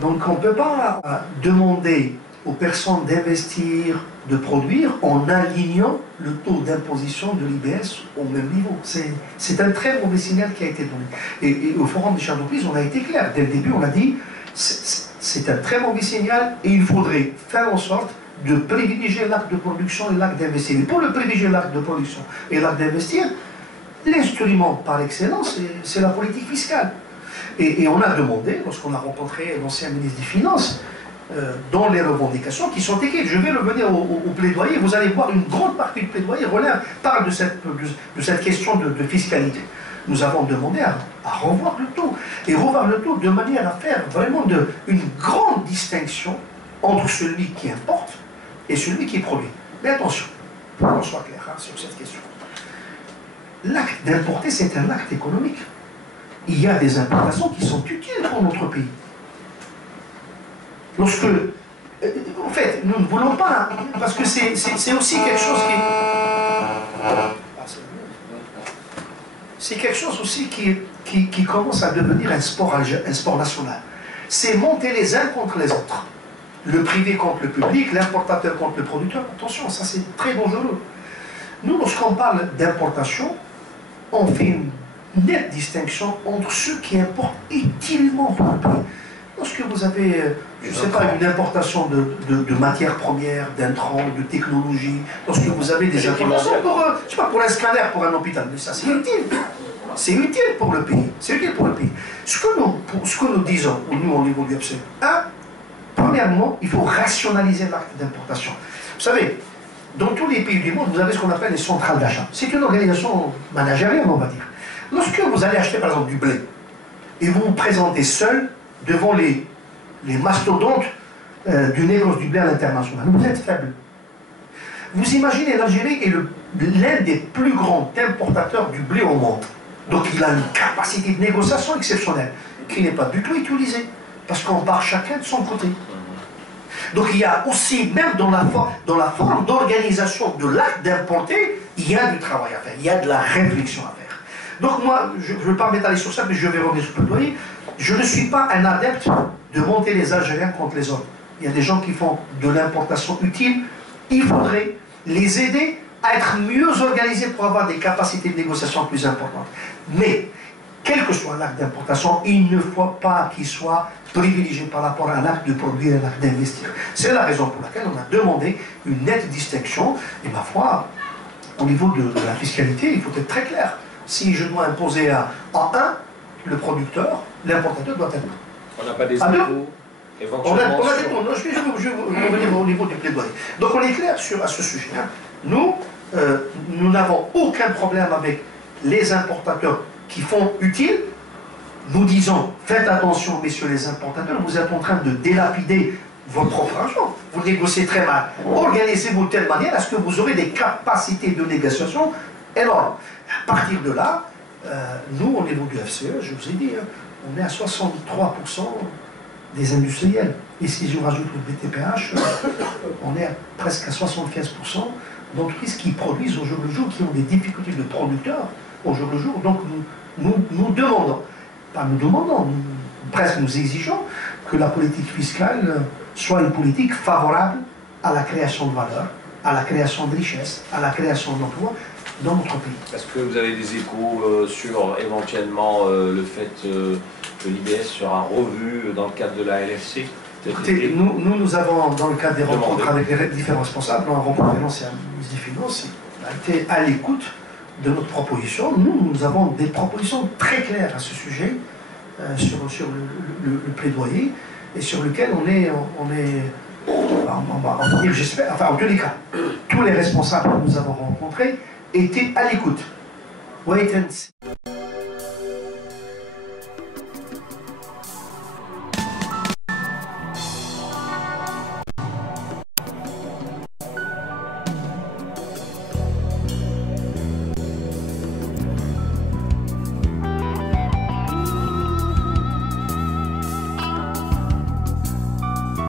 Donc on ne peut pas demander aux personnes d'investir, de produire en alignant le taux d'imposition de l'IBS au même niveau. C'est un très mauvais signal qui a été donné. Et au Forum des chefs d'entreprise, on a été clair. Dès le début, on a dit c'est un très mauvais signal et il faudrait faire en sorte de privilégier l'acte de production et l'acte d'investir. Et pour le privilégier l'acte de production et l'acte d'investir, l'instrument par excellence, c'est la politique fiscale. Et on a demandé, lorsqu'on a rencontré l'ancien ministre des Finances, dans les revendications qui sont écrites. Je vais revenir au plaidoyer. Vous allez voir une grande partie du plaidoyer parle de cette question de fiscalité. Nous avons demandé à revoir le taux. Et revoir le taux de manière à faire vraiment une grande distinction entre celui qui importe et celui qui produit. Mais attention, il faut qu'on soit clair sur cette question. L'acte d'importer, c'est un acte économique. Il y a des importations qui sont utiles pour notre pays. Lorsque, en fait, nous ne voulons pas, parce que c'est aussi quelque chose c'est quelque chose aussi qui commence à devenir un sport national. C'est monter les uns contre les autres. Le privé contre le public, l'importateur contre le producteur. Attention, ça c'est très dangereux. Nous, lorsqu'on parle d'importation, on fait une nette distinction entre ceux qui importent utilement pour le pays. Lorsque vous avez, je ne sais pas, une importation de matières premières, d'intrants, de technologies, lorsque vous avez des importations pour, je sais pas, pour un scanner, pour un hôpital, mais ça c'est utile. C'est utile pour le pays. C'est utile pour le pays. Ce que nous disons, nous, au niveau du FCE, premièrement, il faut rationaliser l'acte d'importation. Vous savez, dans tous les pays du monde, vous avez ce qu'on appelle les centrales d'achat. C'est une organisation managériale, on va dire. Lorsque vous allez acheter, par exemple, du blé, et vous vous présentez seul devant les mastodontes du négoce du blé à l'international, vous êtes faible. Vous imaginez, l'Algérie est l'un des plus grands importateurs du blé au monde. Donc il a une capacité de négociation exceptionnelle, qui n'est pas du tout utilisée, parce qu'on part chacun de son côté. Donc il y a aussi, même dans la forme d'organisation de l'acte d'importer, il y a du travail à faire, il y a de la réflexion à faire. Donc moi, je ne veux pas m'étaler sur ça, mais je vais revenir sur le plaidoyer. Je ne suis pas un adepte de monter les Algériens contre les autres. Il y a des gens qui font de l'importation utile. Il faudrait les aider à être mieux organisés pour avoir des capacités de négociation plus importantes. Mais, quel que soit l'acte d'importation, il ne faut pas qu'il soit privilégié par rapport à un acte de produire et un acte d'investir. C'est la raison pour laquelle on a demandé une nette distinction. Et ma foi, au niveau de la fiscalité, il faut être très clair. Si je dois imposer à un, le producteur, l'importateur doit être. On n'a pas des impôts éventuellement. On a des impôts. Je vais revenir au niveau du plaidoyer. Donc on est clair à ce sujet. Nous n'avons aucun problème avec les importateurs qui font utile. Nous disons, faites attention, messieurs les importateurs, vous êtes en train de délapider votre propre argent. Vous négociez très mal. Organisez-vous de telle manière à ce que vous aurez des capacités de négociation énormes. À partir de là, nous, au niveau du FCE, je vous ai dit, on est à 63% des industriels. Et si je rajoute le BTPH, on est presque à 75% d'entreprises qui produisent au jour le jour, qui ont des difficultés de producteurs au jour le jour. Donc nous demandons, pas nous demandons, presque nous exigeons que la politique fiscale soit une politique favorable à la création de valeur, à la création de richesse, à la création d'emplois dans notre pays. Est-ce que vous avez des échos sur éventuellement le fait que l'IBS sera revu dans le cadre de la LFC? Écoutez, nous avons, dans le cadre des rencontres avec les différents responsables, on a rencontré l'ancien ministre des Finances, il a été à l'écoute de notre proposition. Nous avons des propositions très claires à ce sujet, sur le plaidoyer, et sur lequel on va dire, j'espère, enfin en tous les cas, tous les responsables que nous avons rencontrés étaient à l'écoute. Wait and see.